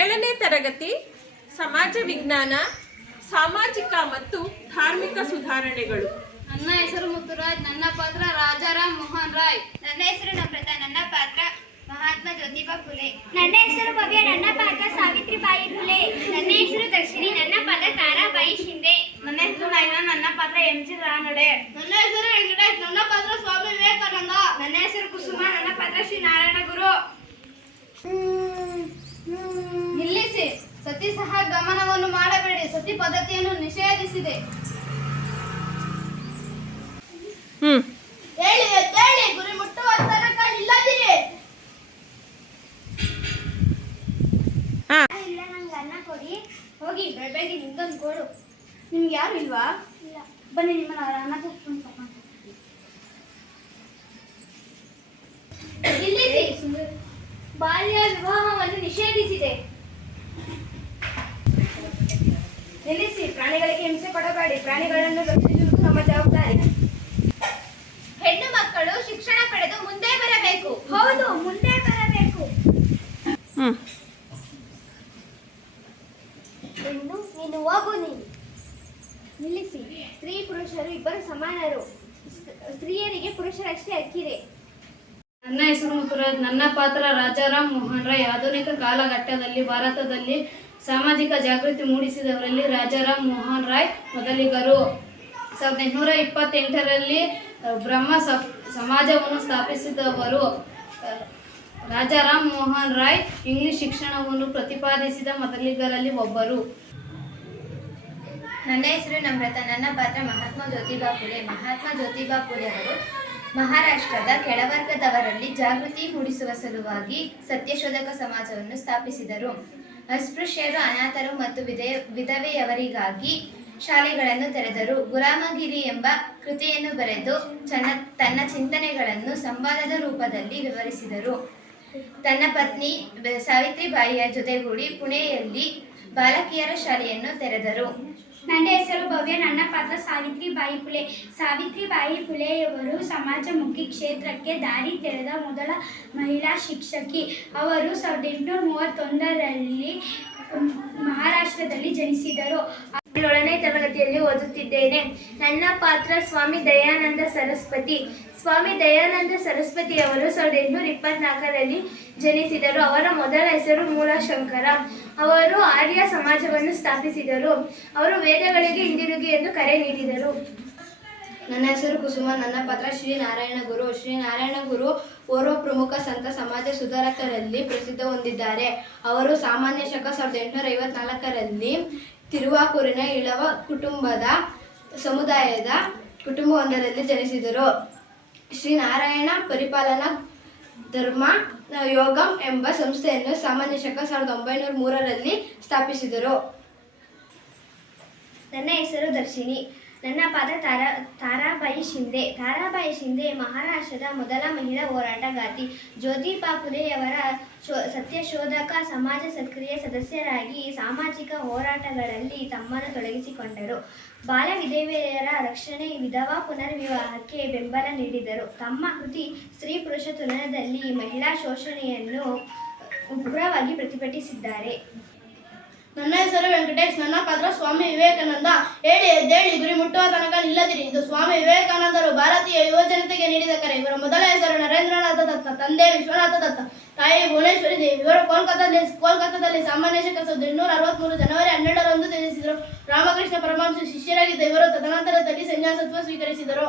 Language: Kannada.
ಏಳನೇ ತರಗತಿ ಸಮಾಜ ವಿಜ್ಞಾನ ಸಾಮಾಜಿಕ ಮತ್ತು ಧಾರ್ಮಿಕ ಸುಧಾರಣೆಗಳು. ನನ್ನ ಹೆಸರು ಮುತ್ತುರಾಜ್ ನನ್ನ ಪಾತ್ರ ರಾಜಾರಾಮ್ ಮೋಹನ್ ರಾಯ್. ನನ್ನ ಹೆಸರು ನಮ್ರತ ನನ್ನ ಪಾತ್ರ ಮಹಾತ್ಮ ಜ್ಯೋತಿಬಾ ಫುಲೆ. ನನ್ನ ಹೆಸರು ಭವ್ಯ ನನ್ನ ಪಾತ್ರ ಸಾವಿತ್ರಿಬಾಯಿ ಫುಲೆ. ನನ್ನ ಹೆಸರು ದರ್ಶಿನಿ ನನ್ನ ಪಾತ್ರ ತಾರಾಬಾಯಿ ಶಿಂದೆ. ನನ್ನ ಹೆಸರು ನಯನ ನನ್ನ ಪಾತ್ರ ಎಂ ಜಿ ರಾನಡೆ ನನ್ನ ಹೆಸರು ವೆಂಕಟೇಶ್ ನನ್ನ ಪಾತ್ರ ಸ್ವಾಮಿ ವಿವೇಕಾನಂದ. ನನ್ನ ಹೆಸರು ಕುಸುಮ ನನ್ನ ಪಾತ್ರ ಶ್ರೀ ನಾರಾಯಣ ಗುರು. ಸತಿ ಸಹ ಗಮನವನ್ನು ಮಾಡಬೇಡಿ. ಸತಿ ಪದ್ಧತಿಯನ್ನು ನಿಷೇಧಿಸಿದೆ. ಹ್ಮ್. ಹೇಳಿ ಎದ್ದೇಳಿ ಗುರಿ ಮುಟ್ಟುವ ತನಕ ಇಲ್ಲದಿರಿ. ಇಲ್ಲ ನಂಗೆ ಅನ್ನ ಕೊಡಿ. ಹೋಗಿ ಬೆಳಗ್ಗೆ ನಿಮ್ಗೊಂದು ಕೊಡು. ನಿಮ್ಗೆ ಯಾರು ಇಲ್ವಾ? ಇಲ್ಲ. ಬನ್ನಿ ನಿಮ್ಮನ್ನ ಅವ್ರ ಅನ್ನ ಕರ್ಕೊಂಡು ನಿಲ್ಲಿಸಿ ಬಾಲ್ಯ ವಿವಾಹವನ್ನು ನಿಷೇಧಿಸಿದೆ. ನಿಲ್ಲಿಸಿ ಪ್ರಾಣಿಗಳಿಗೆ ಹಿಂಸೆ ಕೊಡಬೇಡಿ. ಪ್ರಾಣಿಗಳನ್ನು ರಕ್ಷಿಸುವುದು ನಮ್ಮ ಜವಾಬ್ದಾರಿ. ಹೆಣ್ಣು ಮಕ್ಕಳು ಶಿಕ್ಷಣ ಪಡೆದು ಮುಂದೆ ಬರಬೇಕು. ಹೌದು ಮುಂದೆ ಬರಬೇಕು. ಹೆಣ್ಣು ಇನ್ನು ನೀನು ಹೋಗು ನೀನು. ನಿಲ್ಲಿಸಿ. ಸ್ತ್ರೀ ಪುರುಷರು ಇಬ್ಬರು ಸಮಾನರು. ಸ್ತ್ರೀಯರಿಗೆ ಪುರುಷರಷ್ಟೇ ಅಕ್ಕಿದೆ ನನ್ನ ಹೆಸರು ಮುತ್ತುರಾಜ್ ನನ್ನ ಪಾತ್ರ ರಾಜಾರಾಮ್ ಮೋಹನ್ ರಾಯ್. ಆಧುನಿಕ ಕಾಲಘಟ್ಟದಲ್ಲಿ ಭಾರತದಲ್ಲಿ ಸಾಮಾಜಿಕ ಜಾಗೃತಿ ಮೂಡಿಸಿದವರಲ್ಲಿ ರಾಜಾರಾಮ್ ಮೋಹನ್ ರಾಯ್, ಮೊದಲಿಗರು. ಸಾವಿರದ ಎಂಟುನೂರ ಇಪ್ಪತ್ತೆಂಟರಲ್ಲಿ ಬ್ರಹ್ಮ ಸಮಾಜವನ್ನು ಸ್ಥಾಪಿಸಿದವರು ರಾಜಾರಾಮ್ ಮೋಹನ್ ರಾಯ್. ಇಂಗ್ಲಿಷ್ ಶಿಕ್ಷಣವನ್ನು ಪ್ರತಿಪಾದಿಸಿದ ಮೊದಲಿಗರಲ್ಲಿ ಒಬ್ಬರು. ನನ್ನ ಹೆಸರು ನಮ್ರತ, ನನ್ನ ಪಾತ್ರ ಮಹಾತ್ಮ ಜ್ಯೋತಿಬಾ ಫುಲೆ ಮಹಾತ್ಮ ಜ್ಯೋತಿಬಾ ಫುಲೆ ಅವರು ಮಹಾರಾಷ್ಟ್ರದ ಕೆಳವರ್ಗದವರಲ್ಲಿ ಜಾಗೃತಿ ಮೂಡಿಸುವ ಸಲುವಾಗಿ ಸತ್ಯಶೋಧಕ ಸಮಾಜವನ್ನು ಸ್ಥಾಪಿಸಿದರು. ಅಸ್ಪೃಶ್ಯರು, ಅನಾಥರು ಮತ್ತು ವಿಧೆ, ವಿಧವೆಯವರಿಗಾಗಿ ಶಾಲೆಗಳನ್ನು ತೆರೆದರು. ಗುಲಾಮಗಿರಿ ಎಂಬ ಕೃತಿಯನ್ನು ಬರೆದು ಚನ್ನ, ತನ್ನ ಚಿಂತನೆಗಳನ್ನು ಸಂವಾದದ ರೂಪದಲ್ಲಿ ವಿವರಿಸಿದರು. ತನ್ನ ಪತ್ನಿ ಸಾವಿತ್ರಿಬಾಯಿಯ ಜೊತೆಗೂಡಿ ಪುಣೆಯಲ್ಲಿ ಬಾಲಕಿಯರ ಶಾಲೆಯನ್ನು ತೆರೆದರು. ನನ್ನ ಹೆಸರು ಭವ್ಯ, ನನ್ನ ಪಾತ್ರ ಸಾವಿತ್ರಿಬಾಯಿ ಫುಲೆ. ಸಾವಿತ್ರಿಬಾಯಿ ಫುಲೆಯವರು ಸಮಾಜಮುಖಿ ಕ್ಷೇತ್ರಕ್ಕೆ ದಾರಿ ತೆರೆದ ಮೊದಲ ಮಹಿಳಾ ಶಿಕ್ಷಕಿ. ಅವರು ಸಾವಿರದ ಎಂಟುನೂರ ಮೂವತ್ತೊಂದರಲ್ಲಿ ಮಹಾರಾಷ್ಟ್ರದಲ್ಲಿ ಜನಿಸಿದರು. ಏಳನೇ ತರಗತಿಯಲ್ಲಿ ಓದುತ್ತಿದ್ದೇನೆ. ನನ್ನ ಪಾತ್ರ ಸ್ವಾಮಿ ದಯಾನಂದ ಸರಸ್ವತಿ. ಸ್ವಾಮಿ ದಯಾನಂದ ಸರಸ್ವತಿಯವರು ಸಾವಿರದ ಎಂಟುನೂರ ಇಪ್ಪತ್ನಾಲ್ಕರಲ್ಲಿ ಜನಿಸಿದರು. ಅವರ ಮೊದಲ ಹೆಸರು ಮೂಲಶಂಕರ. ಅವರು ಆರ್ಯ ಸಮಾಜವನ್ನು ಸ್ಥಾಪಿಸಿದರು. ಅವರು ವೇದಗಳಿಗೆ ಹಿಂದಿರುಗಿ ಎಂದು ಕರೆ ನೀಡಿದರು. ನನ್ನ ಹೆಸರು ಕುಸುಮ. ನನ್ನ ಪಾತ್ರ ಶ್ರೀ ನಾರಾಯಣ ಗುರು. ಶ್ರೀ ನಾರಾಯಣ ಗುರು ಓರ್ವ ಪ್ರಮುಖ ಸಂತ ಸಮಾಜ ಸುಧಾರಕರಲ್ಲಿ ಪ್ರಸಿದ್ಧ ಹೊಂದಿದ್ದಾರೆ. ಅವರು ಸಾಮಾನ್ಯ ಶಕ ಸಾವಿರದ ಎಂಟುನೂರ ಐವತ್ನಾಲ್ಕರಲ್ಲಿ ತಿರುವಾಕೂರಿನ ಇಳವ ಕುಟುಂಬದ ಸಮುದಾಯದ ಕುಟುಂಬವೊಂದರಲ್ಲಿ ಜನಿಸಿದರು. ಶ್ರೀ ನಾರಾಯಣ ಪರಿಪಾಲನಾ ಧರ್ಮ ಯೋಗಂ ಎಂಬ ಸಂಸ್ಥೆಯನ್ನು ಸಾಮಾನ್ಯ ಶಕ ಸಾವಿರದ ಒಂಬೈನೂರ ಮೂರರಲ್ಲಿ ಸ್ಥಾಪಿಸಿದರು. ನನ್ನ ಹೆಸರು ದರ್ಶಿನಿ. ನನ್ನ ಪಾದ ತಾರಾ, ತಾರಾಬಾಯಿ ಶಿಂದೆ ತಾರಾಬಾಯಿ ಶಿಂದೆ ಮಹಾರಾಷ್ಟ್ರದ ಮೊದಲ ಮಹಿಳಾ ಹೋರಾಟಗಾರ್ತಿ. ಜ್ಯೋತಿಬಾ ಫುಲೆಯವರ ಶೋ, ಸತ್ಯಶೋಧಕ, ಸಮಾಜ ಸಕ್ರಿಯ ಸದಸ್ಯರಾಗಿ ಸಾಮಾಜಿಕ ಹೋರಾಟಗಳಲ್ಲಿ ತಮ್ಮನ್ನು ತೊಡಗಿಸಿಕೊಂಡರು. ಬಾಲ ವಿಧವೆಯರ ರಕ್ಷಣೆ, ವಿಧವಾ ಪುನರ್ವಿವಾಹಕ್ಕೆ ಬೆಂಬಲ ನೀಡಿದರು. ತಮ್ಮ ಕೃತಿ ಸ್ತ್ರೀ ಪುರುಷ ತುಲನದಲ್ಲಿ ಮಹಿಳಾ ಶೋಷಣೆಯನ್ನು ಉಗ್ರವಾಗಿ ಪ್ರತಿಭಟಿಸಿದ್ದಾರೆ. ನನ್ನ ಹೆಸರು ವೆಂಕಟೇಶ್, ನನ್ನ ಪಾತ್ರ ಸ್ವಾಮಿ ವಿವೇಕಾನಂದ. ಹೇಳಿ ಎದ್ದೇಳಿ ಗುರಿ ಮುಟ್ಟುವ ತನಕ ನಿಲ್ಲದಿರಿ. ಇದು ಸ್ವಾಮಿ ವಿವೇಕಾನಂದರು ಭಾರತೀಯ ಯುವ ಜನತೆಗೆ ನೀಡಿದ ಕರೆ. ಇವರ ಮೊದಲ ಹೆಸರು ನರೇಂದ್ರನಾಥ ದತ್ತ, ತಂದೆ ವಿಶ್ವನಾಥ ದತ್ತ. ತಾಯಿ ಭುವನೇಶ್ವರಿ ದೇವಿ. ಇವರು ಕೋಲ್ಕತ್ತಾದಲ್ಲಿ ಕೋಲ್ಕತ್ತಾದಲ್ಲಿ ಸಾಮಾನ್ಯ ಶಕ ಇನ್ನೂರ ಅರವತ್ಮೂರು ಜನವರಿ ಹನ್ನೆರಡರಂದು ತಿಳಿಸಿದರು ರಾಮಕೃಷ್ಣ ಪರಮಹಂಸ ಶಿಷ್ಯರಾಗಿದ್ದ ಇವರು ತದನಂತರದಲ್ಲಿ ಸನ್ಯಾಸತ್ವ ಸ್ವೀಕರಿಸಿದರು.